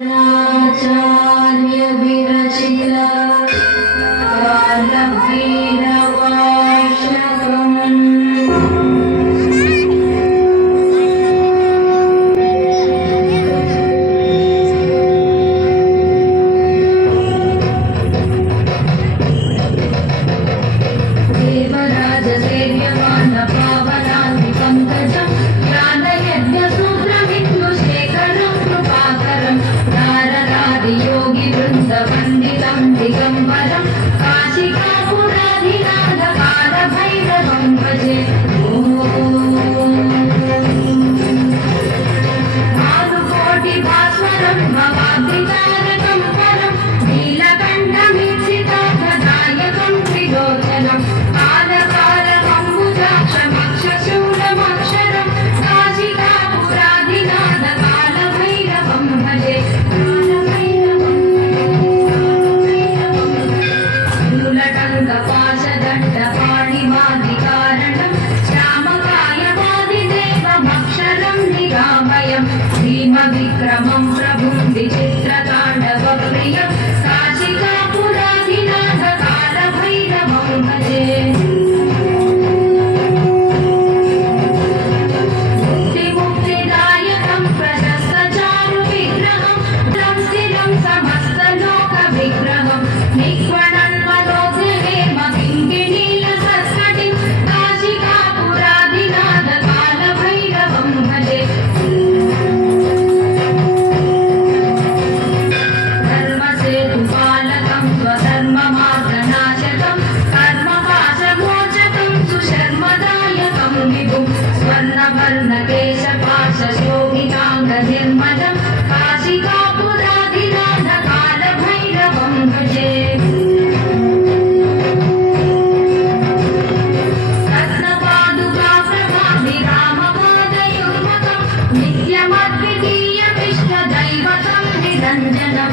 आचार्य विरचित देवराज सेव्यमान पावनानि पंकजं ज्ञानयज्ञ सूत्रमित्युशेखरं कृपाकरं नारदादि योगी वृंद वन्दितं दिगंबरं काशिकापुराधिनाथ कालभैरवं भजे। भानुकोटि भास्वरं भवाब्धितारकं परं नीलकण्ठमीक्षिताभदायकं त्रिलोचनं कालकालकम्बुजाक्षमक्षशूलमक्षरं काशिकापुराधिनाथ कालभैरवं भजे। मूलटङ्कपाशदण्डपाणिमादिकारणं श्यामकायवादिदेवमक्षरं निरामयं भीमविक्रमं प्रभुं विचित्रताण्डवप्रियं काशिकापुराधिनाथ कालभैरवं भजे। मुक्तिमुक्तिदायकं प्रशस्तचारुविग्रहं स्थिरं समस्तलोकविग्रहं निक्वणन्वलोकहेमकिङ्किणीलसत्कटिं काशिकापुराधिनाथ कालभैरवं भजे। धर्मसेतुपालकं स्वधर्ममार्गनाशकं कर्मपाशमोचकं सुशर्मदायकं विभुं स्वर्णवर्णकेशपाशशोभिताङ्गनिर्मलं काशिकापुराधिनाथ कालभैरवं भजे। रत्नपादुकाप्रभाभिरामपादयुग्मकं नित्यमद्वितीयमिष्टदैवतं निरञ्जनं